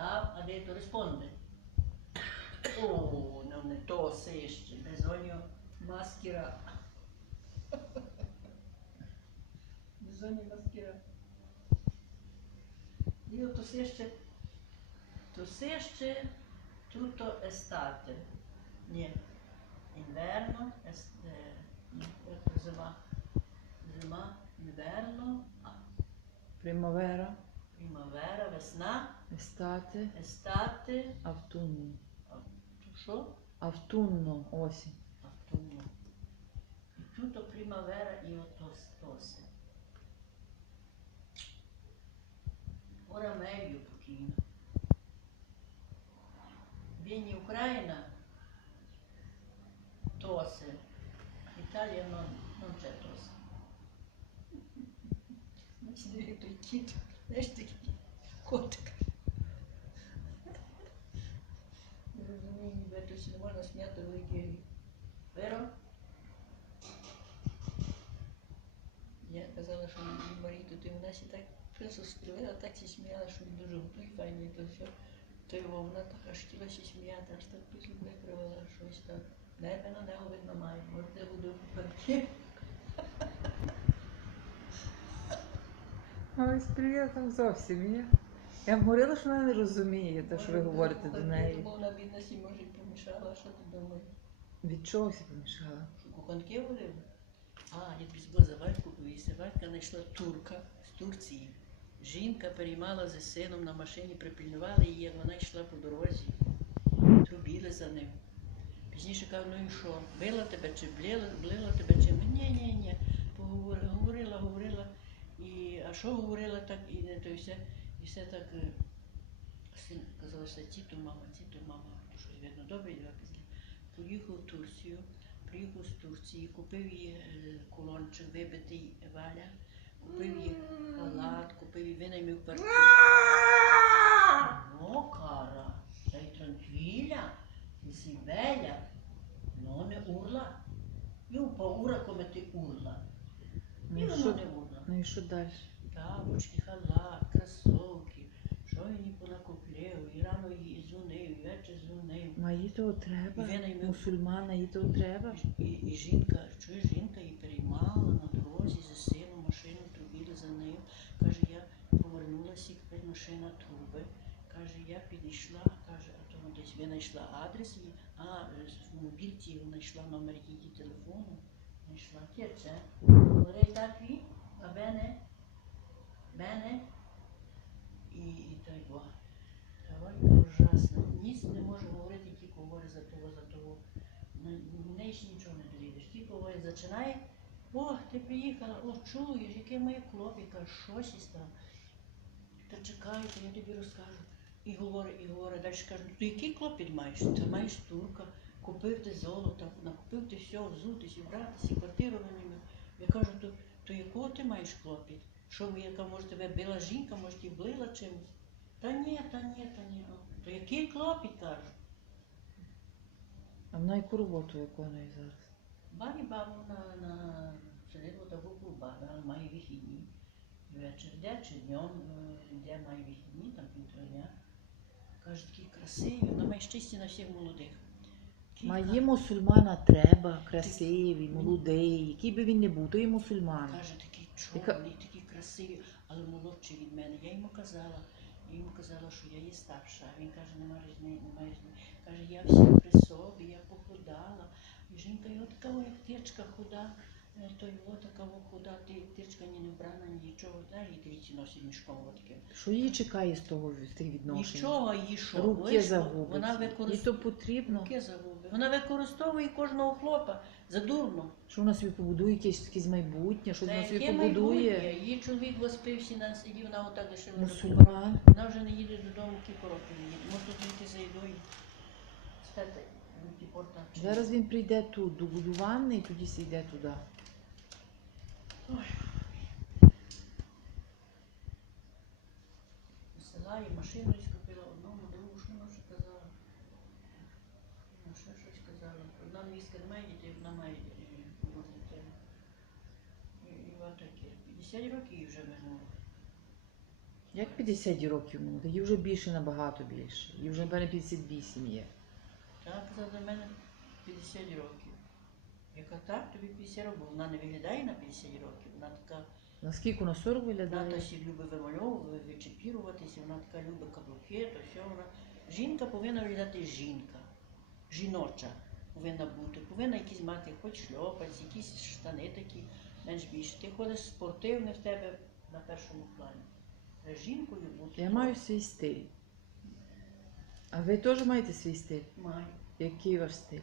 Saab ha detto risponde. Oh, non tossisci, bisogno maschera. bisogno maschera. Io tossisci, tossisci tutto estate. Niente. Inverno, est, eh, zima, zima, inverno, primavera, primavera, vesna, estate, автунно. tu що? Автунно, осінь. Autunno. E tutto primavera io tos, tosse. Ora meglio un pochino. Vieni in Ucraina, tosse. Italia non, non c'è tosse. Значить, диви, той кіт, знаєш такий котик. Не розумію, ніби то ще не можна сміяти великий Вero? Я казала, що їй Маріто, ти вона ще так просто скривила, так ще сміяла, що він дуже готує файно і то все. То його вона так аж ще сміяти, аж так пісню викривала, щось так. Небе на нього видно має, може це буде у парки. Ой, з привітом зовсім, ні? Я вам говорила, що вона не розуміє те, що ви говорите до неї. Тому вона бідна сі може помішала, що ти думаєш? Від чого всі помішала? Що куханки варили? А, я тобі за Вальку повісти. Валька знайшла турка з Турції. Жінка переймала за сином на машині, припільнували її, як вона йшла по дорозі. Трубіли за ним. Пізніше кажу, ну і що? Била тебе чи блила, блила тебе чи ні, ні, ні. Поговорила, говорила, говорила. І, а що говорила, так і не то і все, і все так. е, Син казала, що тіту, мама, тіту, мама, щось видно добре, два пізні. Поїхав в Турцію, приїхав з Турції, купив їй е, кулончик, вибитий Валя, купив їй халат, купив їй винаймів квартиру. Ну, кара, stai tranquilla, ti si sveglia, non urla. Io ho paura come ti urla. Ну і що, non ne urla. ну і що далі? Тапочки, халат, кросовки, що я їй понакупляв, і рано її зунив, і вечір зунив. Ма їй того треба? І Мусульмана, їй того треба? І, і жінка, чує, жінка її переймала на дорозі за сином, машину трубіли за нею. Каже, я повернулася, тепер машина труби. Каже, я підійшла, каже, а то десь ви знайшла адрес її, а в мобільці знайшла номер її телефону. Знайшла. Chi c'è? Vorrei sta qui? Bene? І, і той бо. Та ужасна. Ніц не може говорити, тільки говорить за того, за того. Неї ж нічого не доїдеш. Тільки говорить, починає. О, ти приїхала, о, чуєш, яке моє клопіка, щось із там. Та чекай, то я тобі розкажу. І говорить, і говорить, далі кажу, «Ну, то який клопіт маєш? Ти маєш турка, купив ти золото, накупив ти все, взутись, братися, квартиру винаймив. Я кажу, то, то якого ти маєш клопіт? Що ви, яка може тебе била жінка, може тебе блила чимось? Та ні, та ні, та ні. То який клопіт, кажу? А вона яку роботу виконує зараз? Бані бабу на, на сидить таку клуба, вона має вихідні. Вечір йде чи днем е, йде, має вихідні, там півтора дня. Каже, такі красиві, вона має щастя на всіх молодих. Такі Ма ка- мусульмана треба, красивий, молодий, який би він не був, то є мусульман. Каже, чорні, такі красиві, але молодші від мене. Я йому казала, я йому казала, що я є старша. А він каже, нема різниці, немає різниці. Каже, я вся при собі, я похудала. І жінка його така, як течка худа, то його така худа, ти тичка ні не вбрана, нічого. Знаєш, і трійці носить мішком отаке. Що їй чекає з того з тих відношень? Нічого їй що? Руки загубить. Вона Їй використовує. то потрібно. Руки загубить. Вона використовує кожного хлопа задурно. Що вона собі побудує якесь якесь майбутнє, що вона собі побудує. майбутнє? Її чоловік воспився на сидів, вона отак лишила. за Мусульман. Вона вже не їде додому кілька років не їде. Може тут йти за їдою. Стати депортацію. Зараз він прийде тут, до будуванни, і тоді сійде туди. Села і машину і скупила одному, другу, що вона вже казала. Вона ще щось казала. Одна невістка не має дітей, одна має дітей. І, і отаке. 50 років вже минуло. Як 50 років молода? Їй вже більше набагато більше. Їй вже, напевно, 58 є. Так, за мене 50 років. Яка так, тобі 50 років. Вона не виглядає на 50 років. Вона така, Наскільки вона 40 вона виглядає? любить вимальовувати, вичепіруватися, вона така любить каблуки, то все вона. Жінка повинна виглядати жінка. Жіноча повинна бути. Повинна якісь мати хоч шльопець, якісь штани такі, менш більше. Ти ходиш спортивне в тебе на першому плані. Треба жінкою бути. Я маю свій стиль. А ви теж маєте свій стиль? Маю. Який ваш стиль?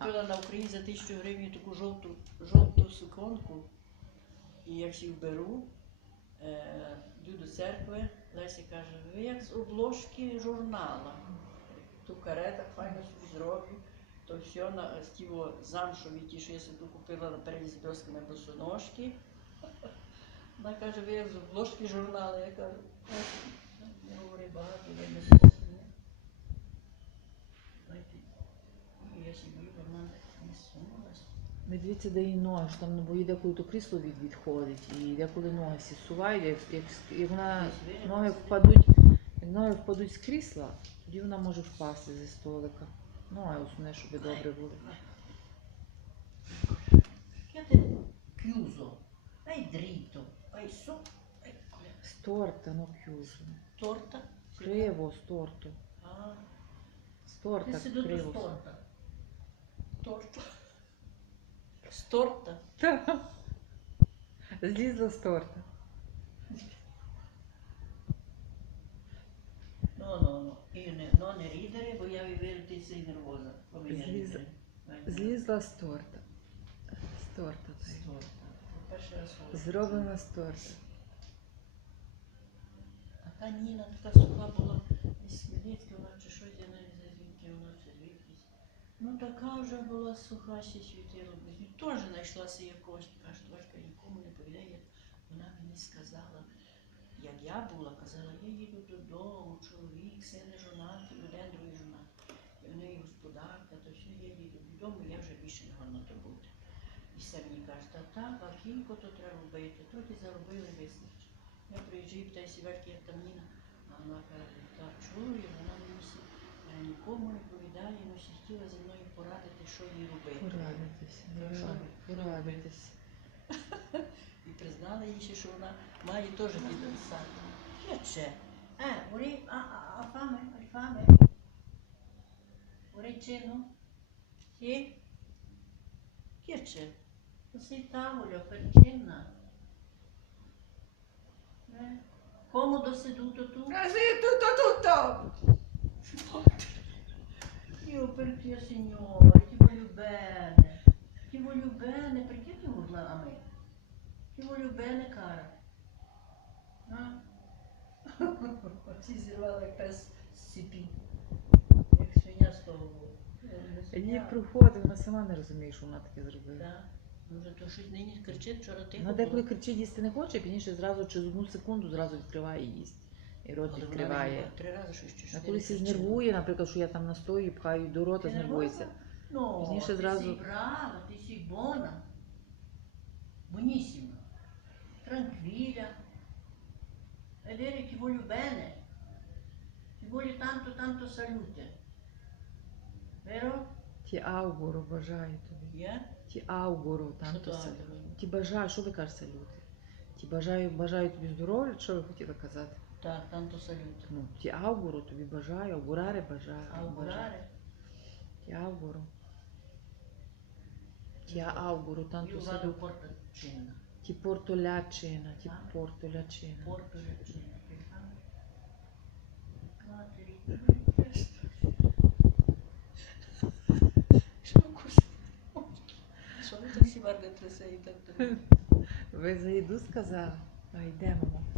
Я купила на Україні за тисячу гривень таку жовту, жовту суконку. І як всі вберу, е, йду до церкви, Леся каже, ви як з обложки журнала. Ту карета файно собі зроблю, то все на з тіво замшові, ті, що я собі купила на переді з досками босоножки. Вона каже, ви як з обложки журнала. Я кажу, не говори багато, я не знаю. Знаєте, і я собі вона не. Дивіться, де її ноги, що там ну, бо їй деколи то крісло від, відходить, і деколи ноги всі сувають, як, як, як вона ноги впадуть, як ноги впадуть з крісла, тоді вона може впасти зі столика. Ноги основне, щоб добре. Я ти кюзо, ай дріто, ай ай. З торта, ну кюзу. Торта. Криво з торту. З торта криво. Торта. З торта. Та. Злізла з торта. Ну, ну, ну. І не, ну, не рідери, бо я вивірити цей нервоза. бо мені Зліз- рідери. Знаєте, Злізла з торта. З торта. З торта. Перший раз говорю. Зроблена з торта. А та Ніна така суха була із Хмельницька, вона чи щось, я знаю, звідки вона. Ну така вже була суха, світила. І теж знайшлася якось, каже, Тошка нікому не повідає. Вона мені сказала, як я була, казала, я їду додому, чоловік, все не жонатий, один другий жонатий. І в неї господарка, то все, я їду додому, я вже більше не горна то бути. І все мені каже, та так, а кілько то треба робити, трохи заробили вистачить. Я приїжджаю, питаю сівальки, як там Ніна. А вона каже, так, чую, вона мені нікому не повідає, але ще хотіла зі мною порадити, що їй робити. Порадитись. Що? Порадитись. І признала їй ще, що вона має теж підписати. Eh, vorrei... Ha, ha- ha fame? Hai fame? Vorrei ceno? Sì? Che c'è? Così tavolo per cena. Eh? Comodo seduto tu? Кажи тут, тут, Perché signore, ti voglio bene, ti voglio bene, perché ti urla a me? Ti voglio bene, cara. Si зірвала якась з ціпі, як свиня з того. Її проходить, вона сама не розуміє, що вона таке зробила. Так. Може, то щось нині кричить, вчора тихо Вона деколи було. кричить, їсти не хоче, пізніше зразу через одну секунду зразу відкриває і їсть. І рот відкриває. Три рази щось чи А чотири коли сі знервує, наприклад, що я там настою, пхаю до рота, Ти знервується. No, Пізніше ти зразу- sei brava, ti sei buona. Buonissima. Tranquilla. Vedere ti voglio bene. Ti voglio tanto, tanto salute. Vero? Ті аугуру бажаю тобі. Я? Ті аугуру, там Що то то салют. аугуру? Ті бажаю, що ви кажете, люди? Ті бажаю, бажаю тобі здоров'я, що ви хотіли казати? Так, tanto salute. Ну, ті аугуру тобі бажаю, аугурари бажаю. бажаю. Augurare. Ti auguro. Ti auguro tanto Io vado a saluto. porta cena. Ti porto la cena, ti Ah. porto la cena. Porto la cena. per fame. Caterina. Що кусить? Що ви за їду сказали? А йдемо. Де